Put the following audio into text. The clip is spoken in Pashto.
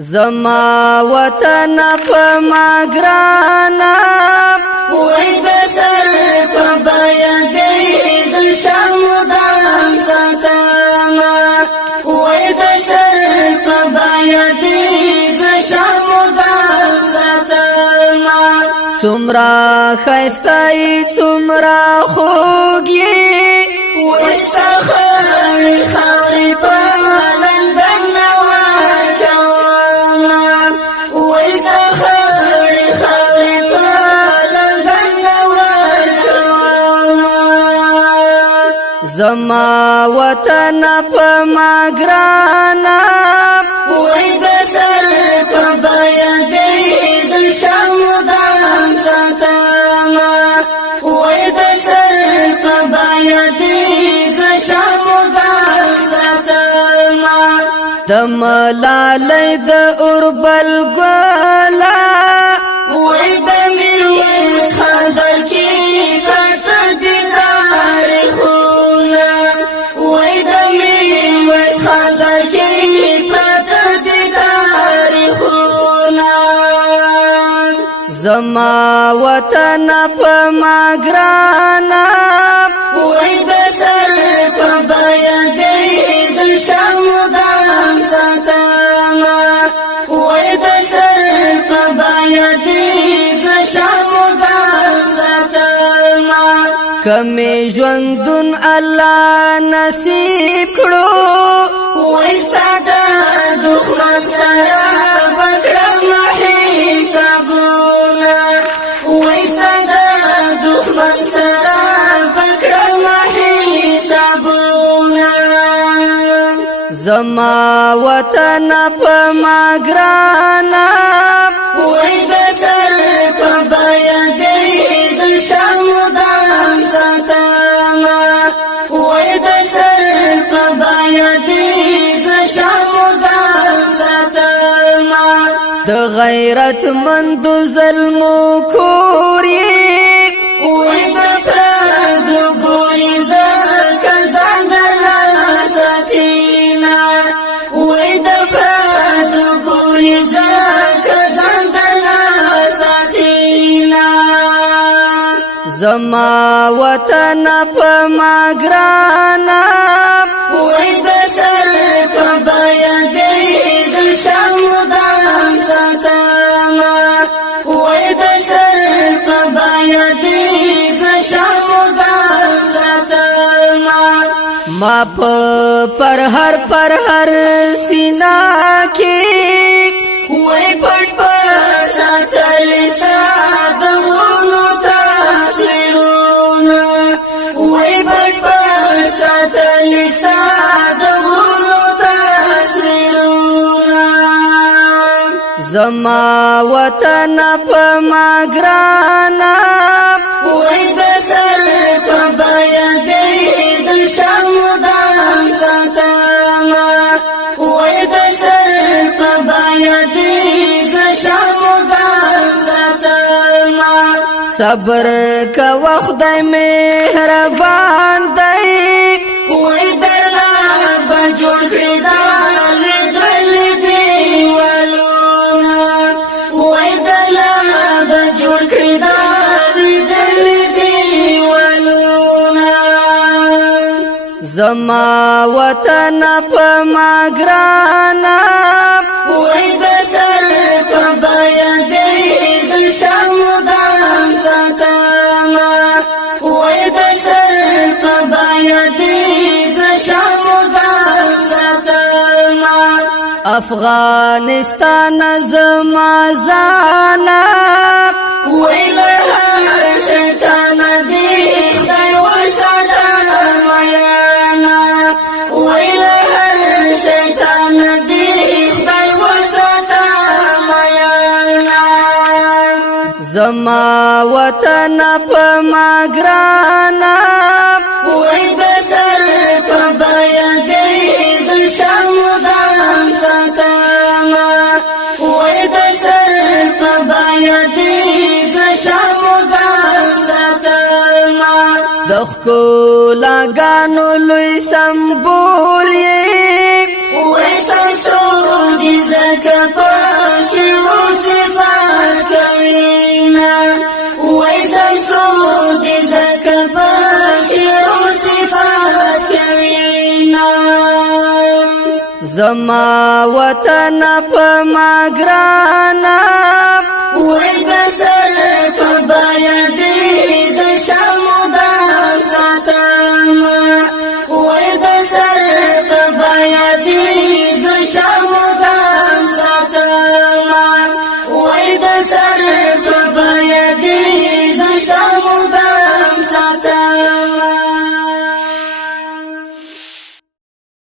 زما وطن په ما ګرانا وای د سر په بیا دې ز شمدان ساتما وای د سر په بیا دې ز شمدان ساتما څومره خستای څومره خوږی وستا خړې خړې په لندن ورکوما وستا خړې خړې په لندن ورکوما زما وطن په ما ګرانا وای د سر په بیا دې ز شمدان ساتما وای د سر په بیا دې ز شمدان ساتما د ملالۍ د اوربل ګلا وای د میرویس خاندان کې پټ دي تاریخونه وای د میرویس خاندان کې پټ دي تاریخونه زما وطن په ما ګرانا وای د سر په بیا دې ز شمدان ساتما وای د سر په بیا دې ز شمدان ساتما کمې ژوندون الله نصیب کړو وای ستاسو دښمن سره بکړم حسابونه وای ستاسو دښمن سره بکړم حسابونه زما وطن په ما ګرانا وای د سر په بیا دې ز شمدان ساتما وای د سر په بیا دې ز شمدان ساتما د غیرت مند ظلم کوري وای د پردو ګوري زکه ځانګړنا ساتینا وای د پردو ګوري زکه ځانګړنا ساتینا زما وطن په ما ګرانا وای د سر په بیا دې ز شمدان ساتما وای د سر په بیا دې ز شمدان ساتما ما په پر هر سینا کې وای پټ پټ ساتل سادغونو تصویرونه وای پټ پټ ساتل سادغونو تصویرونه زما وطن په ما ګرانا وای د سر په بیا دې ز شمدان ساتما وای د سر په بیا دې ز شمدان ساتما صبر کا وخت مهربان دی وای دلا بجوړ کړی دا دل دیوالونه وای دلا بجوړ کړی دا دل دیوالونه زما وطن په ما ګرانا وای د سر په بیا دې ز شمدان ساتما وای د سر په بیا دې ز شمدان ساتما افغانستان زما زانا وای له هر شیطان دې خدای وساته میانا وای له هر شیطان دې خدای وساته میانا زما وطن په ما ګرانا وای د سر په بیا دې ز شمدان ساتما وای د سر په بیا دې ز شمدان ساتما د ښکلاګانو لوی سمبول یې وای سمسور دی زکا پشیو صفات کوینا وای سمسور دی زکا پشیو صفات کوینا زما وطن په ما ګرانا وای د سر په باید